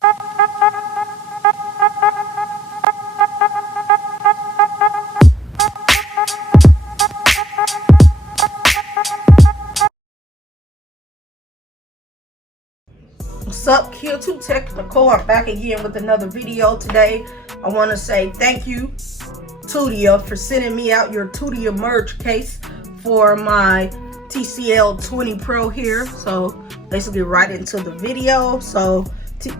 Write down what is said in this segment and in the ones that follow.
What's up, Q2 Technical? I'm back again with another video today. I want to say thank you, Tudia, for sending me out your Tudia merge case for my TCL 20 Pro here. So let's get right into the video. So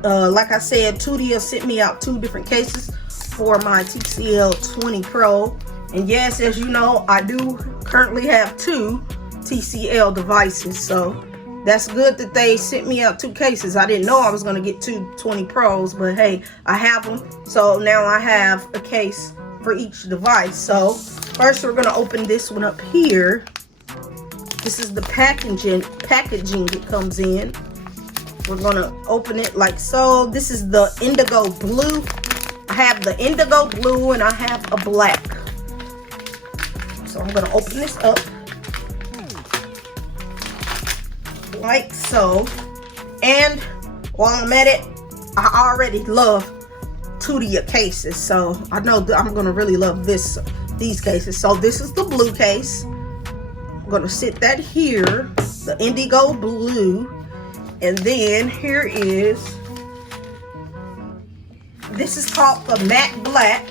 like I said, Tudia sent me out 2 different cases for my TCL 20 Pro. And yes, as you know, I do currently have 2 TCL devices. So that's good that they sent me out 2 cases. I didn't know I was going to get 2 20 Pros, but hey, I have them. So now I have a case for each device. So first we're going to open this one up here. This is the packaging it comes in. We're going to open it like so. This is the indigo blue. I have the indigo blue and I have a black. So I'm going to open this up like so. And while I'm at it, I already love Tudia cases, so I know that I'm gonna really love these cases. So this is the blue case. I'm gonna sit that here, the indigo blue, and then here is, this is called the matte black.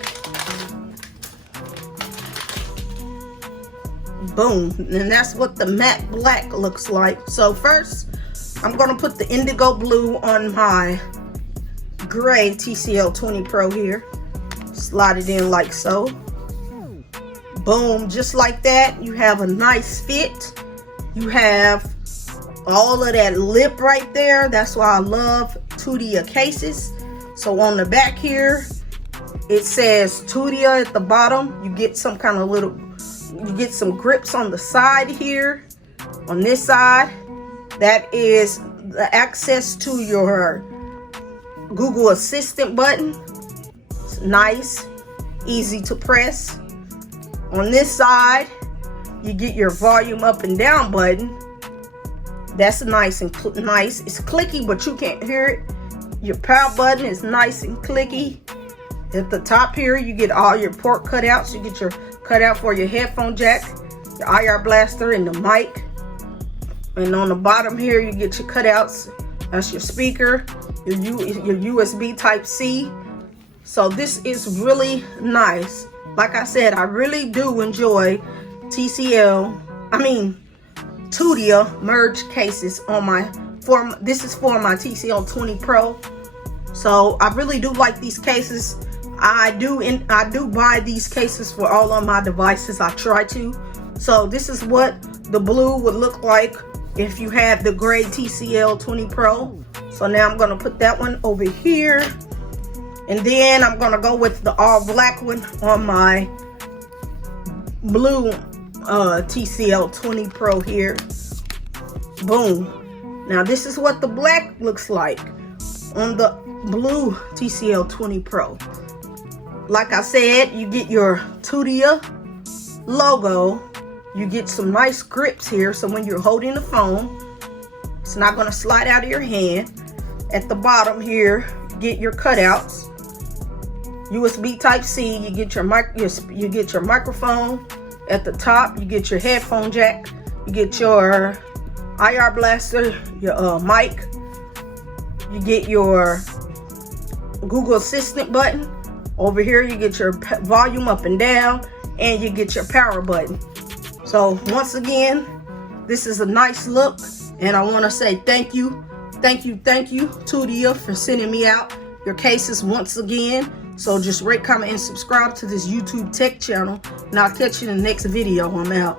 Boom, and that's what the matte black looks like. So first I'm going to put the indigo blue on my gray TCL 20 Pro here. Slide it in like so. Boom, just like that. You have a nice fit. You have all of that lip right there. That's why I love Tudia cases. So on the back here it says Tudia at the bottom. You get some kind of you get some grips on the side here. On this side, that is the access to your Google Assistant button. It's nice, easy to press. On this side, you get your volume up and down button. That's nice and nice. It's clicky, but you can't hear it. Your power button is nice and clicky. At the top here, you get all your port cutouts. You get your cutout for your headphone jack, your IR blaster, and the mic. And on the bottom here, you get your cutouts. That's your speaker, your USB Type-C. So this is really nice. Like I said, I really do enjoy Tudia merge cases on my this is for my TCL 20 Pro. So I really do like these cases. I do buy these cases for all of my devices. I try to. So this is what the blue would look like if you had the gray TCL 20 Pro. So now I'm going to put that one over here. And then I'm going to go with the all black one on my blue TCL 20 Pro here. Boom. Now this is what the black looks like on the blue TCL 20 Pro. Like I said, you get your Tudia logo. You get some nice grips here, so when you're holding the phone, it's not going to slide out of your hand. At the bottom here, you get your cutouts. USB Type-C, you get your microphone. At the top, you get your headphone jack. You get your IR blaster, your mic. You get your Google Assistant button. Over here, you get your volume up and down, and you get your power button. So once again, this is a nice look, and I want to say thank you, Tudia, for sending me out your cases once again. So just rate, comment, and subscribe to this YouTube tech channel, and I'll catch you in the next video. I'm out.